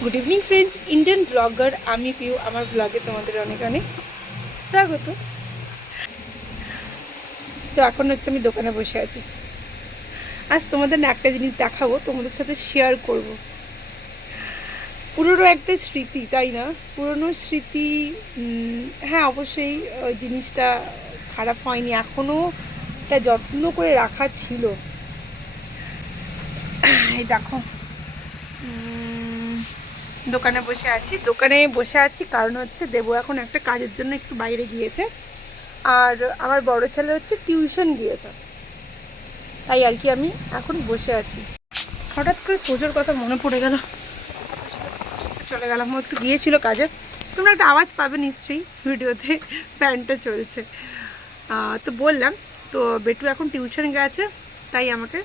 Good evening friends Indian blogger আমি পিউ আমার ব্লগে তোমাদের অনেক অনেক স্বাগত। তো এখন হচ্ছে আমি দোকানে বসে আছি। আজ তোমাদের না একটা জিনিস দেখাবো, তোমাদের সাথে শেয়ার করব। পুরনো একটা স্মৃতি, তাই না? পুরনো স্মৃতি হ্যাঁ অবশ্যই জিনিসটা খারাপ হয়নি এখনও এটা যত্ন করে রাখা ছিল। এই দেখো দোকানে বসে আছি। দোকানে বসে আছি কারণ হচ্ছে দেবো এখন একটা কাজের জন্য একটু বাইরে গিয়েছে। আর আমার বড় ছেলে হচ্ছে টিউশন গিয়েছে। তাই আর কি আমি এখন বসে আছি। হঠাৎ করে পুজোর কথা মনে পড়ে গেল। চলে গেলাম। ও একটু গিয়েছিল কাজে। তোমরা একটা আওয়াজ পাবে নিশ্চয়ই ভিডিওতে। প্যান্টটা চলছে। তো বললাম, তো বেটু এখন টিউশন গেছে। তাই আমাকে,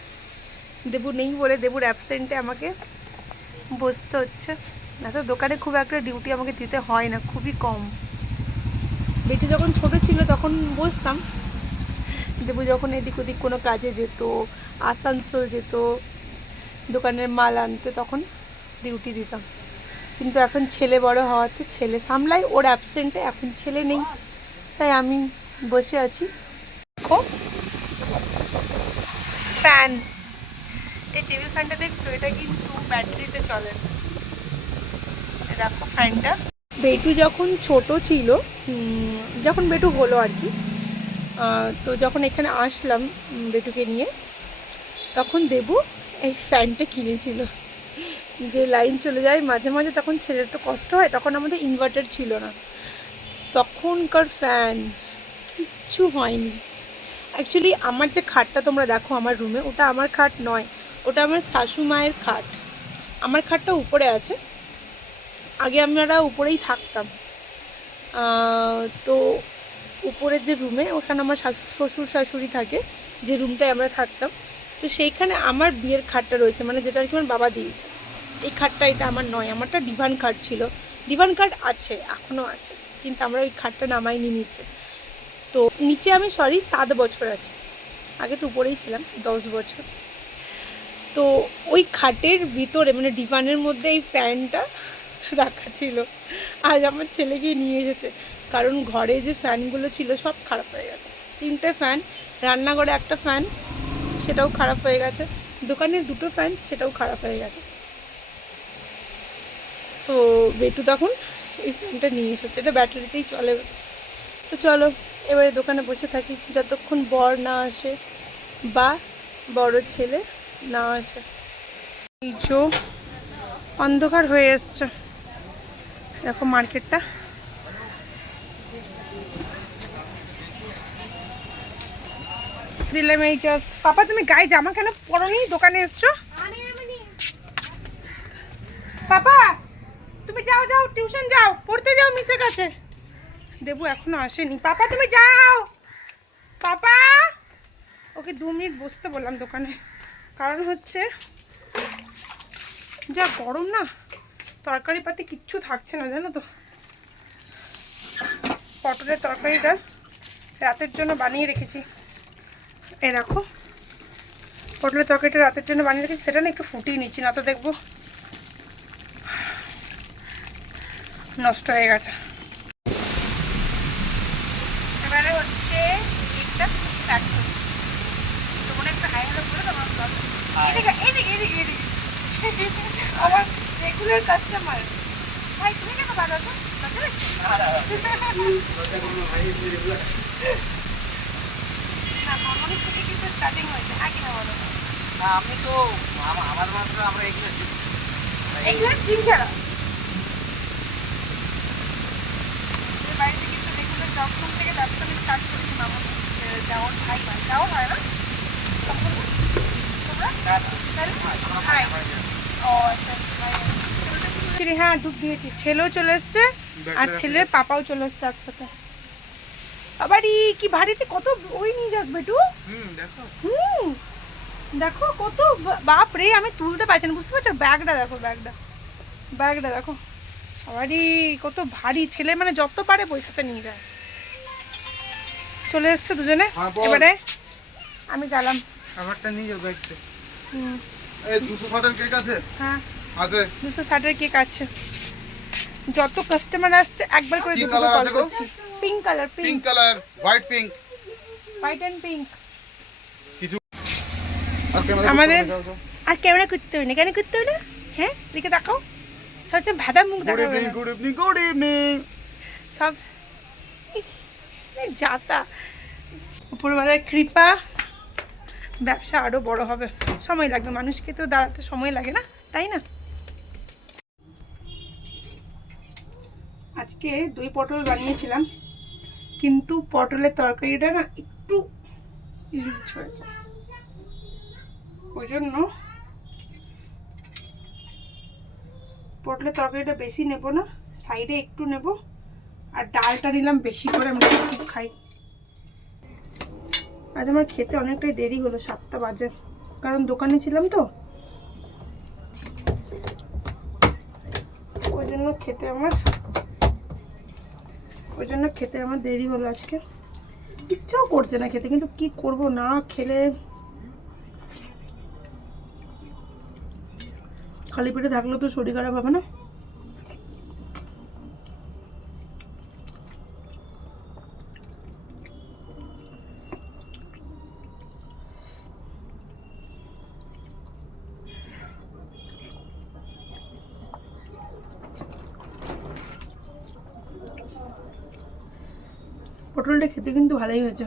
দেবু নেই বলে দেবুর অ্যাবসেন্টে আমাকে বসতে হচ্ছে। না তো দোকানে খুব একটা ডিউটি আমাকে দিতে হয় না, খুবই কম। বেটু যখন ছোট ছিল তখন বসতাম। দেবু যখন এদিক ওদিক কোনো কাজে যেত, আসানসোল যেত, দোকানের মাল আনতে তখন ডিউটি দিতাম। কিন্তু এখন ছেলে বড় হওয়াতে ছেলে সামলাই, ওর অ্যাবসেন্টে এখন ছেলে নেই। তাই আমি বসে আছি। ফ্যান এই টেবিল ফ্যানটা দেখছ? এটা কিন্তু ব্যাটারিতে চলে এই ফ্যানটা বেটু যখন ছোট ছিল যখন বেটু হলো আর কি তো যখন এখানে আসলাম বেটুকে নিয়ে, তখন দেবু এই ফ্যানটা কিনেছিল। যে লাইন চলে যায়, মাঝে মাঝে তখন ছেলের তো কষ্ট হয়, তখন আমাদের ইনভার্টার ছিল না। তখনকার ফ্যান কিচ্ছু হয়নি। অ্যাকচুয়ালি আমার যে খাটটা তোমরা দেখো, আমার রুমে ওটা আমার খাট নয়, ওটা আমার শাশু মায়ের খাট। আমার খাটটা উপরে আছে আগে আমরা উপরেই থাকতাম। তো উপরের যে রুমে ওখানে আমার শ্বশুর শাশুড়ি থাকে, যে রুমটায় আমরা থাকতাম। তো সেইখানে আমার বিয়ের খাটটা রয়েছে মানে যেটা আর কি আমার বাবা দিয়েছে। এই খাটটা এটা আমার নয়, আমারটা ডিভান খাট ছিল। ডিভান খাট আছে এখনও আছে, কিন্তু আমরা ওই খাটটা নামাইনি নিচে। তো নিচে আমি সরি সাত বছর আছি। আগে তো উপরেই ছিলাম, দশ বছর। তো ওই খাটের ভিতরে মানে ডিভানের মধ্যে এই ফ্যানটা রাখা ছিল। আজ আমার ছেলেকে নিয়ে এসেছে। কারণ ঘরে যে ফ্যানগুলো ছিল সব খারাপ হয়ে গেছে। তিনটে ফ্যান, রান্নাঘরে একটা ফ্যান, সেটাও খারাপ হয়ে গেছে। দোকানের দুটো ফ্যান, সেটাও খারাপ হয়ে গেছে। তো বেটু তখন এই ফ্যানটা নিয়ে এসেছে। এটা ব্যাটারিতেই চলে। তো চলো, এবারে দোকানে বসে থাকি। যতক্ষণ বর না আসে বা বড় ছেলে না আসে। এই যে, অন্ধকার হয়ে এসছে। দেখো মার্কেটটা। দিলাম এই জাস্ট পাপা, তুমি গায়ে জামা কেন পরনি? দোকানে এসছো? পাপা, তুমি যাও যাও, টিউশন যাও, পড়তে যাও মিসের কাছে। দেবু এখনও আসেনি। পাপা, তুমি যাও। পাপা, ওকে দু মিনিট বসতে বললাম দোকানে। কারণ হচ্ছে, যা গরম না তরকারি পাতি কিচ্ছু থাকছে না, জানো তো। পটলের তরকারিটা রাতের জন্য বানিয়ে রেখেছি। এ দেখো, পটলের তরকারিটা রাতের জন্য বানিয়ে রেখেছি, সেটা না একটু ফুটিয়ে নিচ্ছি, না তো দেখব। নষ্ট হয়ে গেছে। এবারে হচ্ছে কেকটা প্যাক করছি। একটা হাই করে তোমার এদিকে এদিকে এদিকে এদিকে আমার রেগুলার কাস্টমার ভাই তুমি কেন ভালো আছো হ্যাঁ আমি তো আমার মাত্র আমরা এগুলো গ্লাস ডিম ছাড়া বাড়িতে কিন্তু রেগুলার যখন থেকে ব্যবসা আমি স্টার্ট করছি মামা যাওয়ার ভাই হয় যাওয়ার হয় না তখন তোমরা তাহলে ও আচ্ছা আচ্ছা ভাই Actually, হ্যাঁ ডুব দিয়েছি। ছেলেও চলে এসছে আর ছেলের পাপাও চলে এসছে একসাথে। আবারই কি ভারীতে কত ওই নিয়ে যাস বেটু? হুম, দেখো। হুম দেখো কত বাপ রে আমি তুলতে পারছি না বুঝতে পারছ? ব্যাগটা দেখো ব্যাগটা। ব্যাগটা দেখো। আবারই কত ভারী ছেলে মানে যত পারে বইখাতে নিয়ে যায়। চলে এসছে দুজনে। হ্যাঁ, এবারে আমি গেলাম। খাবারটা নিয়ে যাও ব্যাগতে। হুম। এই দুশো শটের কেক আছে হ্যাঁ। আছে। দুশো ষাটের কেক আছে। যত কাস্টমার আসছে একবার করে দুটো কল? করছি। Pink colour pink colour white pink white and pink R camera আমাদের- আর ক্যামেরা করতে হবে না। কেন করতে হবে না? হ্যাঁ? দিকে সবসময় ভাদা মুখ good evening good evening good evening সব যাতা। উপরবেলার কৃপা। ব্যবসা আরও বড় হবে। সময় লাগবে। মানুষকে তো দাঁড়াতে সময় লাগে না তাই না? আজকে দই পটল বানিয়েছিলাম, কিন্তু পটলের তরকারিটা না একটু রিচ হয়েছে। ওই জন্য পটলের তরকারিটা বেশি নেব না, সাইডে একটু নেব, আর ডালটা নিলাম বেশি করে আমরা খুব খাই। আজ আমার খেতে অনেকটাই দেরি হলো, সাতটা বাজে। কারণ দোকানে ছিলাম তো। ওই জন্য খেতে আমার ওই জন্য খেতে আমার দেরি হলো আজকে। ইচ্ছাও করছে না খেতে, কিন্তু কি করব না খেলে। খালি পেটে থাকলে তো শরীর খারাপ হবে না। পটলটা খেতে কিন্তু ভালোই হয়েছে।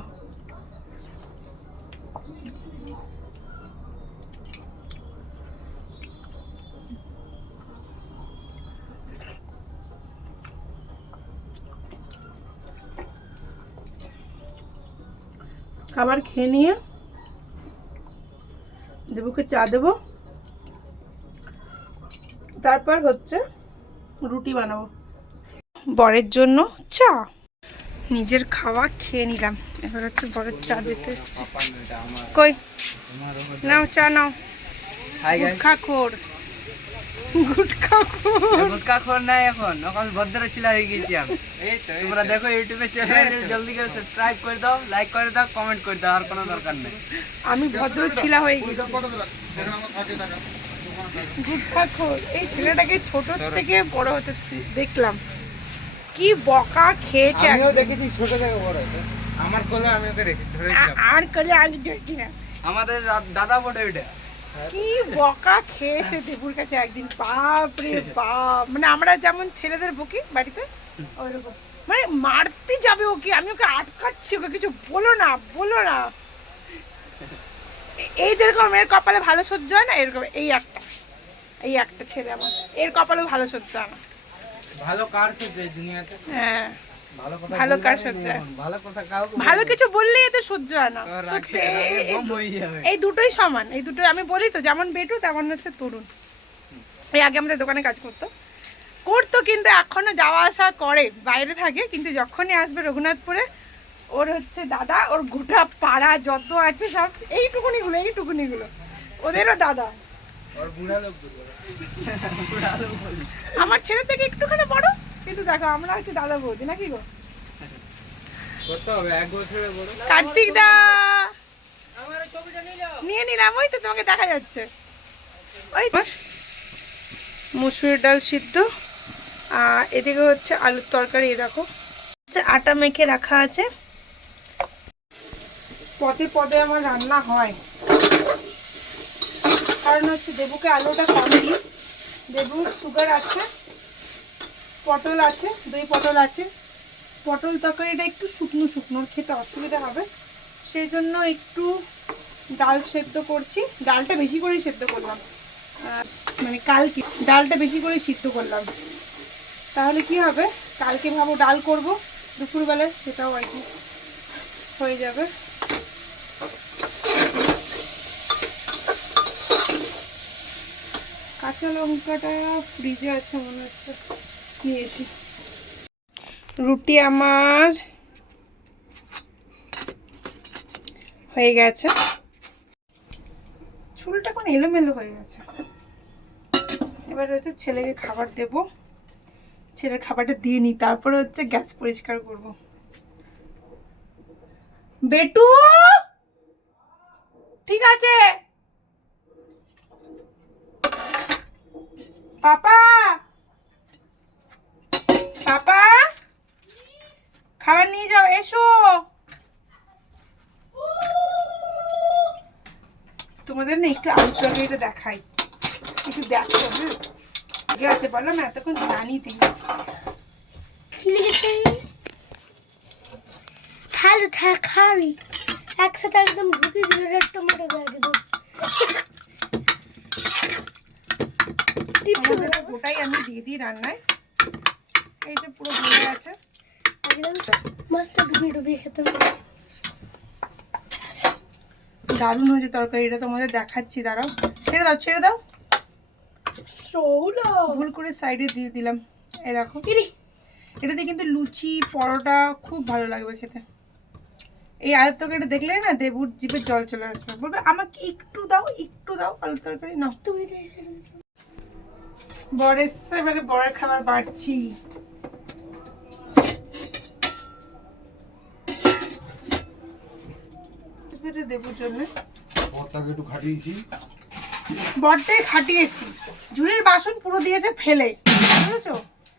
খাবার খেয়ে নিয়ে দেবুকে চা দেবো। তারপর হচ্ছে রুটি বানাবো। বরের জন্য চা। নিজের খাওয়া খেয়ে নিলাম। এবার হচ্ছে বড় চা দিতে কই? নাও চা নাও। হাই গাইস গুটখা খোর। গুটখা খোর। গুটকা খোর নাই এখন। এখন ভদ্র হয়ে গেছি আমি। তোমরা দেখো ইউটিউবে চ্যানেল জলদি করে সাবস্ক্রাইব করে দাও লাইক করে দাও কমেন্ট করে দাও আর কোনো দরকার নেই। আমি ভদ্র ছিলা হয়ে গেছি। এই ছেলেটাকে ছোট থেকে বড় হতে দেখলাম। কি বকা খেয়েছে আমিও দেখেছি ছোট থেকে বড় হয়েছে। আমার কোলে আমি ওকে রেখে আর কলে আমি দেখি না। আমাদের দাদা বড় ওইটা। কি বকা খেয়েছে দেবুর কাছে একদিন। বাপ রে বাপ। মানে আমরা যেমন ছেলেদের বকি বাড়িতে ওইরকম। মানে মারতে যাবে ওকে আমি ওকে আটকাচ্ছি ওকে কিছু বলো না বলো না। এই যেরকম এর কপালে ভালো সহ্য হয় না এরকম এই একটা। এই একটা ছেলে আমার। এর কপালে ভালো সহ্য হয় না। ভালো কার সহ্য দুনিয়াতে? হ্যাঁ। ভালো ভালো কার সহ্য ভালো কথা কাউকে ভালো কিছু এদের সহ্য হয় না। এই দুটোই সমান এই দুটো আমি বলি তো যেমন বেটু তেমন হচ্ছে তরুণ। এই আগে আমাদের দোকানে কাজ করতো। করতো কিন্তু এখনও যাওয়া আসা করে বাইরে থাকে কিন্তু যখনই আসবে রঘুনাথপুরে ওর হচ্ছে দাদা ওর গোটা পাড়া যত আছে সব এইটুকুনিগুলো এইটুকুনিগুলো ওদেরও দাদা। ওর বুড়া লোক বুড়া লোক বলি আমার ছেলে থেকে একটুখানি বড়? কিন্তু দেখো আমরা হচ্ছে দাদা বৌদি নাকি গো? কত হবে এক বছরের বড়। কার্তিক দা! নিয়ে নিলাম ওই তো তোমাকে দেখা যাচ্ছে। ওই মুসুর ডাল সিদ্ধ আর এদিকে হচ্ছে আলুর তরকারি এই দেখো। হচ্ছে আটা মেখে রাখা আছে। পদে পদে আমার রান্না হয়। কারণ হচ্ছে দেবুকে আলুটা কম দিই। দেবু সুগার আছে, পটল আছে, দই পটল আছে। পটল তরকারিটা একটু শুকনো শুকনো খেতে অসুবিধা হবে। সেই জন্য একটু ডাল সেদ্ধ করছি। ডালটা বেশি করেই সেদ্ধ করলাম। মানে কালকে ডালটা বেশি করে সিদ্ধ করলাম। তাহলে কি হবে? কালকে ভাবো ডাল করব, দুপুরবেলায় সেটাও আর কি হয়ে যাবে। কাঁচা লঙ্কাটা ফ্রিজে আছে মনে হচ্ছে। নিয়ে এসি। রুটি আমার হয়ে গেছে। চুলটা কোন এলোমেলো হয়ে গেছে। এবার হচ্ছে ছেলেকে খাবার দেব। ছেলের খাবারটা দিয়ে নিই, তারপরে হচ্ছে গ্যাস পরিষ্কার করব। বেটু! ঠিক আছে? পাপা! পাপা! খাবার নিয়ে যাও, এসো! তোমাদের না একটু তরকারিটা দেখাই। একটু দেখো হ্যাঁ? ঠিক আছে বললাম না, এতক্ষণ জানি তুমি। ভালো থাক খাবি একসাথে একদম ঢুকে দিল টমেটো গায়ে একদম গোটাই আমি দিয়ে দিই রান্নায়। এই যে পুরো ভরে আছে একদম মস্ত ডুবিয়ে ডুবিয়ে খেতে দারুণ হয়েছে তরকারিটা তোমাদের দেখাচ্ছি দাঁড়াও। ছেড়ে দাও ছেড়ে দাও। ভুল করে সাইডে দিয়ে দিলাম। এই দেখো। কিরি এটাতে কিন্তু লুচি পরোটা খুব ভালো লাগবে খেতে। এই আলুর তরকারিটা দেখলে না দেবুর জিভে জল চলে আসবে। বলবে আমাকে একটু দাও একটু দাও আলুর তরকারি নাও। তুমি বর এসছে এবারে বরের খাবার বাড়ছি। এটা জন্য। পরটাকে একটু খাটিয়েছি। বরটাই খাটিয়েছি। ঝুড়ির বাসন পুরো দিয়েছে ফেলে। বুঝেছ?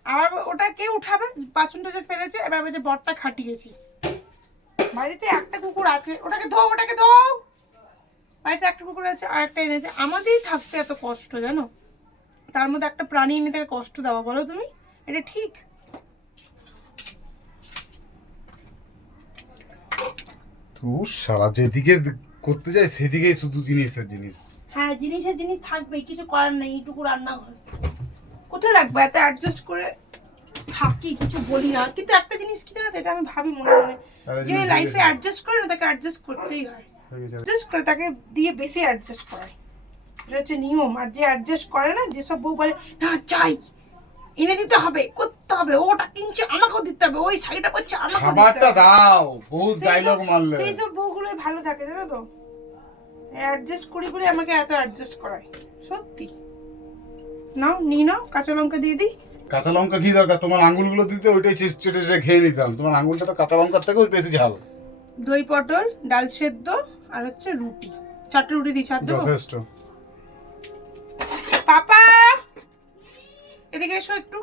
আবার ওটা কে উঠাবে? বাসনটা যে ফেলেছে এবার বলছে বরটা খাটিয়েছি। বাড়িতে একটা কুকুর আছে ওটাকে ধো ওটাকে ধো। বাড়িতে একটা কুকুর আছে আর একটা এনেছে। আমাদেরই থাকতে এত কষ্ট জানো? তার মধ্যে একটা প্রাণী এনে তাকে কষ্ট দেওয়া বলো তুমি? এটা ঠিক? তো সারা যেদিকে করতে যায় সেদিকেই শুধু জিনিসের জিনিস। হ্যাঁ জিনিসের জিনিস থাকবেই কিছু করার নেই এইটুকু রান্নাঘর। কোথায় রাখব? এত অ্যাডজাস্ট করে থাকি কিছু বলি না। কিন্তু একটা জিনিস কি জানো এটা আমি ভাবি মনে মনে। যে লাইফে অ্যাডজাস্ট করে না তাকে অ্যাডজাস্ট করতেই হয়। অ্যাডজাস্ট করে তাকে দিয়ে বেশি অ্যাডজাস্ট করায়। এটা হচ্ছে নিয়ম। আর যে অ্যাডজাস্ট করে না যেসব বউ বলে না চাই এনে দিতে হবে করতে হবে। ওটা কিনছে আমাকেও দিতে হবে। ওই শাড়িটা করছে আমাকেও দিতে খাবারটা হবে। দাও বহুত ডায়লগ মারলে। সেই সব বউগুলো ভালো থাকে জানো তো? অ্যাডজাস্ট করি বলে আমাকে এত অ্যাডজাস্ট করায়। সত্যি। নাও নি নাও কাঁচা লঙ্কা দিয়ে দিই। কাঁচা লঙ্কা কি দরকার? তোমার আঙ্গুলগুলো দিতে ওইটাই চেটে চেটে খেয়ে নিতাম তোমার আঙ্গুলটা তো কাঁচা লঙ্কার থেকেও বেশি ঝাল। দই পটল ডাল সেদ্ধ আর হচ্ছে রুটি। চারটে রুটি দিই চার দেবো? যথেষ্ট। পাপা! এদিকে এসো একটু।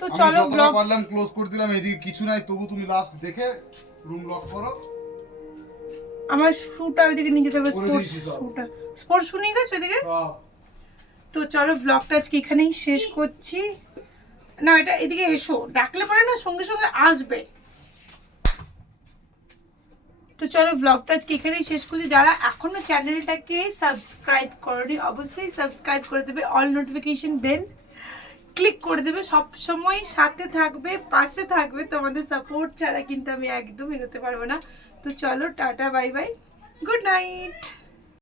তো চলো ব্লগ পারলাম ক্লোজ করে দিলাম এদিকে কিছু নাই তবু তুমি লাস্ট দেখে রুম লক করো। আমার শুটা ওইদিকে নিয়ে যেতে হবে স্পোর্টস। শুটা স্পোর্টস শু নিয়ে গেছো ওইদিকে? তো চলো ব্লগটা আজকে এখানেই শেষ করছি। না এটা এদিকে এসো। ডাকলে পরে না সঙ্গে সঙ্গে আসবে। তো চলো ব্লগটা আজকে এখানেই শেষ করছি যারা এখনও চ্যানেলটাকে সাবস্ক্রাইব করনি, অবশ্যই সাবস্ক্রাইব করে দেবে। অল নোটিফিকেশন বেল ক্লিক করে দেবে। সব সময় সাথে থাকবে, পাশে থাকবে। তোমাদের সাপোর্ট ছাড়া কিন্তু আমি একদম এগোতে পারব না। তো চলো, tata bye bye good night